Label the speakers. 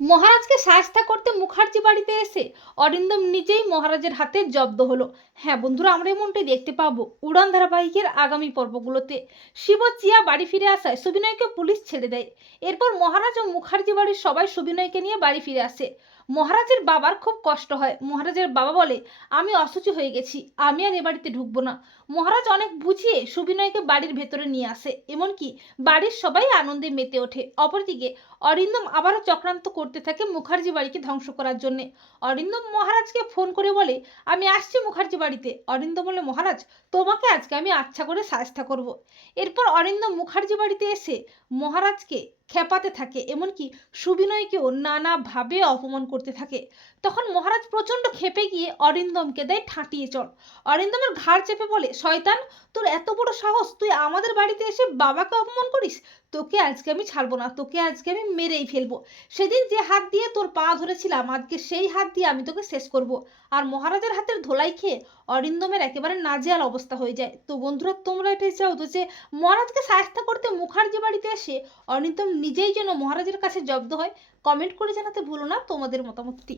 Speaker 1: মহারাজকে সায়স্তা করতে মুখার্জি বাড়িতে এসে অরিন্দম নিজেই মহারাজের হাতে জব্দ হলো। হ্যাঁ বন্ধুরা, আমরা এমনটাই দেখতে পাবো উড়ান ধারাবাহিকের আগামী পর্বগুলোতে। শিব চিয়া বাড়ি ফিরে আসায় সুবিনয়কে পুলিশ ছেড়ে দেয়। এরপর মহারাজ ও মুখার্জি বাড়ির সবাই সুবিনয়কে নিয়ে বাড়ি ফিরে আসে। মহারাজের বাবার খুব কষ্ট হয়। মহারাজের বাবা বলে, আমি অসুচি হয়ে গেছি, আমি আর এ বাড়িতে ঢুকবো না। মহারাজ অনেক বুঝিয়ে সুবিনয়কে বাড়ির ভেতরে নিয়ে আসে, এমনকি বাড়ির সবাই আনন্দে মেতে ওঠে। অপরদিকে অরিন্দম আবারও চক্রান্ত করতে থাকে মুখার্জি বাড়িকে ধ্বংস করার জন্য। অরিন্দম মহারাজকে ফোন করে বলে, আমি আসছি মুখার্জি বাড়িতে। অরিন্দম বলে, মহারাজ, তোমাকে আজকে আমি আচ্ছা করে সাজটা করব। এরপর অরিন্দম মুখার্জি বাড়িতে এসে মহারাজকে খেপাতে থাকে, এমনকি সুবিনয়কেও নানাভাবে অপমান করতে থাকে। তখন মহারাজ প্রচণ্ড খেপে গিয়ে অরিন্দমকে দেয় ঠাঁটিয়ে চড়। অরিন্দমের ঘাড় চেপে বলে, শয়তান, তোর এত বড় সাহস, তুই আমাদের বাড়িতে এসে বাবাকে অপমান করিস? তোকে আজকে আমি ছাড়বো না, তোকে আজকে আমি মেরেই ফেলব। সেদিন যে হাত দিয়ে তোর পা ধরেছিলাম, আজকে সেই হাত দিয়ে আমি তোকে শেষ করব। আর মহারাজের হাতের ধোলাই খেয়ে অরিন্দমের একেবারে নাজেয়াল অবস্থা হয়ে যায়। তো বন্ধুরা, তোমরা এটাই চাও তো যে মহারাজকে সাহায্য করতে মুখার্জি বাড়িতে এসে অরিন্দম নিজেই যেন মহারাজের কাছে জব্দ হয়, কমেন্ট করে জানাতে ভুলো না তোমাদের মতামতটি।